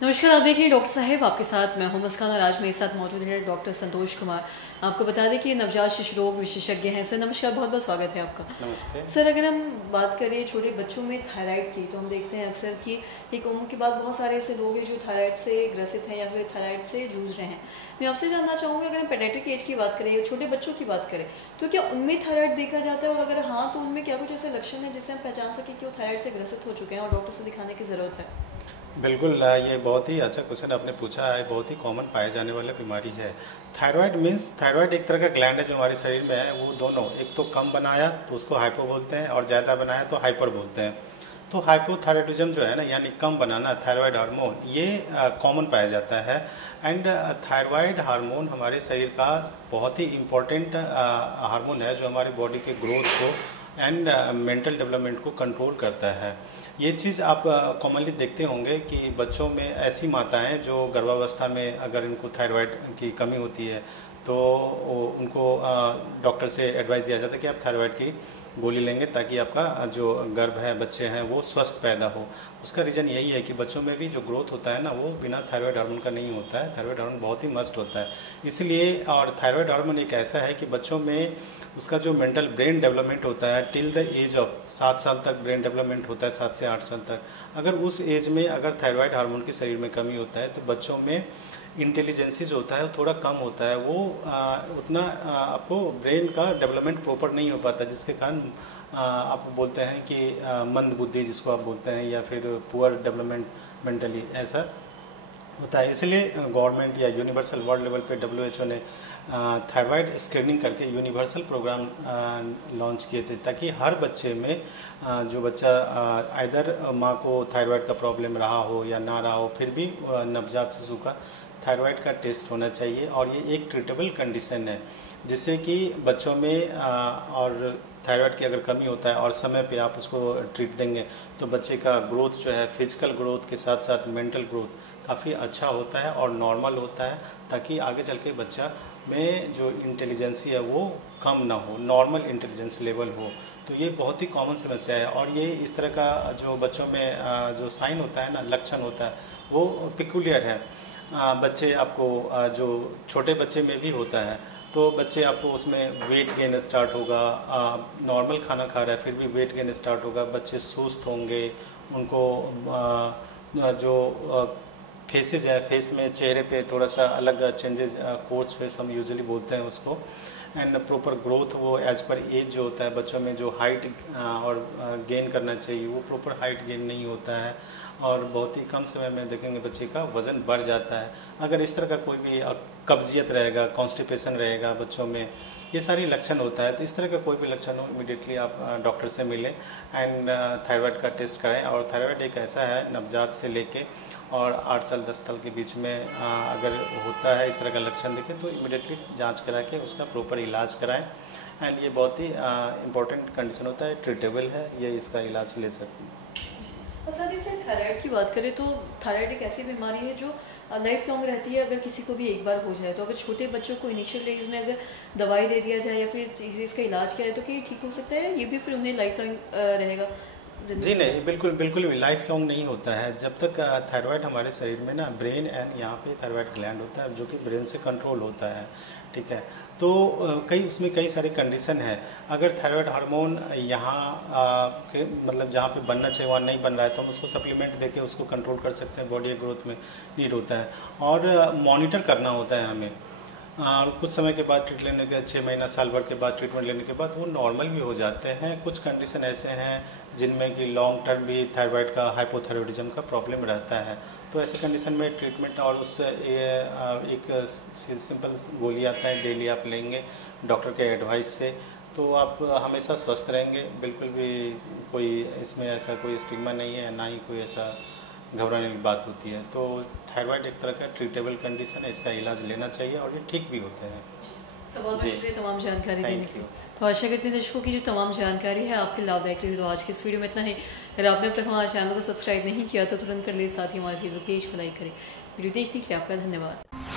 नमस्कार, आप देख रहे हैं डॉक्टर साहब, आपके साथ मैं हूं मुस्कान और आज मेरे साथ मौजूद है डॉक्टर संतोष कुमार। आपको बता दें कि नवजात शिशु रोग विशेषज्ञ हैं। सर नमस्कार, बहुत बहुत स्वागत है आपका। नमस्ते सर, अगर हम बात करें छोटे बच्चों में थायराइड की, तो हम देखते हैं अक्सर कि एक उम्र के बाद बहुत सारे ऐसे लोग हैं जो थायराइड से ग्रसित हैं या फिर थायराइड से जूझ रहे हैं। मैं आपसे जानना चाहूँगी, अगर हम पेडियाट्रिक एज की बात करें या छोटे बच्चों की बात करें, तो क्या उनमें थायराइड देखा जाता है, और अगर हाँ तो उनमें क्या कुछ ऐसे लक्षण हैं जिससे हम पहचान सकें कि वो थायराइड से ग्रसित हो चुके हैं और डॉक्टर से दिखाने की ज़रूरत है? बिल्कुल, ये बहुत ही अच्छा क्वेश्चन आपने पूछा है। बहुत ही कॉमन पाए जाने वाली बीमारी है थायराइड। थायराइड एक तरह का ग्लैंड है जो हमारे शरीर में है। वो दोनों, एक तो कम बनाया तो उसको हाइपो बोलते हैं और ज़्यादा बनाया तो हाइपर बोलते हैं। तो हाइपोथायराइडिज्म जो है ना, यानी कम बनाना थायराइड हार्मोन, ये कॉमन पाया जाता है। एंड थायराइड हार्मोन हमारे शरीर का बहुत ही इम्पोर्टेंट हार्मोन है जो हमारी बॉडी के ग्रोथ को एंड मेंटल डेवलपमेंट को कंट्रोल करता है। ये चीज़ आप कॉमनली देखते होंगे कि बच्चों में ऐसी माताएं जो गर्भावस्था में अगर इनको थायराइड की कमी होती है तो उनको डॉक्टर से एडवाइस दिया जाता है कि आप थायराइड की गोली लेंगे ताकि आपका जो गर्भ है, बच्चे हैं, वो स्वस्थ पैदा हो। उसका रीज़न यही है कि बच्चों में भी जो ग्रोथ होता है ना, वो बिना थायराइड हार्मोन का नहीं होता है। थायराइड हार्मोन बहुत ही मस्ट होता है इसलिए। और थायराइड हार्मोन एक ऐसा है कि बच्चों में उसका जो मेंटल ब्रेन डेवलपमेंट होता है टिल द एज ऑफ 7 साल तक ब्रेन डेवलपमेंट होता है, 7 से 8 साल तक। अगर उस एज में अगर थायराइड हार्मोन की शरीर में कमी होता है तो बच्चों में इंटेलिजेंसी जो होता है वो थोड़ा कम होता है। वो उतना आपको ब्रेन का डेवलपमेंट प्रॉपर नहीं हो पाता, जिसके कारण आप बोलते हैं कि मंद बुद्धि जिसको आप बोलते हैं, या फिर पुअर डेवलपमेंट मेंटली, ऐसा होता है। इसलिए गवर्नमेंट या यूनिवर्सल वर्ल्ड लेवल पे WHO ने थायराइड स्क्रीनिंग करके यूनिवर्सल प्रोग्राम लॉन्च किए थे ताकि हर बच्चे में जो बच्चा आइदर माँ को थायराइड का प्रॉब्लम रहा हो या ना रहा हो, फिर भी नवजात शिशु का थायराइड का टेस्ट होना चाहिए। और ये एक ट्रीटेबल कंडीशन है जिससे कि बच्चों में और थायराइड की अगर कमी होता है और समय पे आप उसको ट्रीट देंगे तो बच्चे का ग्रोथ जो है, फिजिकल ग्रोथ के साथ साथ मेंटल ग्रोथ काफ़ी अच्छा होता है और नॉर्मल होता है, ताकि आगे चल के बच्चा में जो इंटेलिजेंसी है वो कम ना हो, नॉर्मल इंटेलिजेंस लेवल हो। तो ये बहुत ही कॉमन समस्या है। और ये इस तरह का जो बच्चों में जो साइन होता है ना, लक्षण होता है, वो पिकुलियर है। बच्चे आपको जो छोटे बच्चे में भी होता है, तो बच्चे आपको उसमें वेट गेन स्टार्ट होगा। नॉर्मल खाना खा रहा है फिर भी वेट गेन स्टार्ट होगा, बच्चे सुस्त होंगे, उनको जो फेसेज है, फेस में चेहरे पे थोड़ा सा अलग चेंजेस, कोर्स फेस हम यूजुअली बोलते हैं उसको। एंड प्रॉपर ग्रोथ वो एज पर एज जो होता है, बच्चों में जो हाइट और गेन करना चाहिए वो प्रॉपर हाइट गेन नहीं होता है, और बहुत ही कम समय में देखेंगे बच्चे का वज़न बढ़ जाता है। अगर इस तरह का कोई भी कब्जियत रहेगा, कॉन्स्टिपेशन रहेगा बच्चों में, ये सारी लक्षण होता है, तो इस तरह का कोई भी लक्षण हो इमीडिएटली आप डॉक्टर से मिलें एंड थायराइड का टेस्ट कराएं। और थायराइड एक ऐसा है, नवजात से लेके और 8 साल 10 साल के बीच में अगर होता है इस तरह का लक्षण दिखे तो इमीडिएटली जांच करा के उसका प्रॉपर इलाज कराएं। एंड ये बहुत ही इम्पोर्टेंट कंडीशन होता है, ट्रीटेबल है, ये इसका इलाज ले सकते हैं। और साथ ही से थायराइड की बात करें तो थायराइड एक ऐसी बीमारी है जो लाइफ लॉन्ग रहती है। अगर किसी को भी एक बार हो जाए तो अगर छोटे बच्चों को इनिशियल डेज में अगर दवाई दे दिया जाए या फिर इसका इलाज किया जाए तो क्या ये ठीक हो सकता है? ये भी फिर उन्हें लाइफ लॉन्ग रहेगा? जी नहीं, बिल्कुल बिल्कुल भी लाइफ लॉन्ग नहीं होता है। जब तक थायराइड हमारे शरीर में ना, ब्रेन एंड यहाँ पे थायराइड ग्लैंड होता है जो कि ब्रेन से कंट्रोल होता है, ठीक है। तो कई उसमें कई सारे कंडीशन है। अगर थायराइड हार्मोन यहाँ के मतलब जहाँ पे बनना चाहिए वहाँ नहीं बन रहा है तो हम उसको सप्लीमेंट देके उसको कंट्रोल कर सकते हैं। बॉडी ग्रोथ में नीड होता है और मॉनिटर करना होता है हमें। कुछ समय के बाद ट्रीट लेने के 6 महीना साल भर के बाद ट्रीटमेंट लेने के बाद वो नॉर्मल भी हो जाते हैं। कुछ कंडीशन ऐसे हैं जिनमें कि लॉन्ग टर्म भी थायराइड का, हाइपोथायराइडिज्म का प्रॉब्लम रहता है। तो ऐसे कंडीशन में ट्रीटमेंट और उससे एक सिंपल गोली आता है, डेली आप लेंगे डॉक्टर के एडवाइस से, तो आप हमेशा स्वस्थ रहेंगे। बिल्कुल भी कोई इसमें ऐसा कोई स्टिग्मा नहीं है, ना ही कोई ऐसा घबराने की बात होती है। तो थायराइड एक तरह का ट्रीटेबल कंडीशन है, इसका इलाज लेना चाहिए और ये ठीक भी होते हैं। सब बहुत शुक्रिया तमाम जानकारी देने के लिए। तो आशा करते हैं दर्शकों की जो तमाम जानकारी है आपके लाभदायक रही। तो आज की इस वीडियो में इतना ही। अगर आपने अब तक हमारे चैनल को सब्सक्राइब नहीं किया तो तुरंत कर ले, साथ ही हमारे फेसबुक पेज को लाइक करें। वीडियो देखने के लिए आपका धन्यवाद।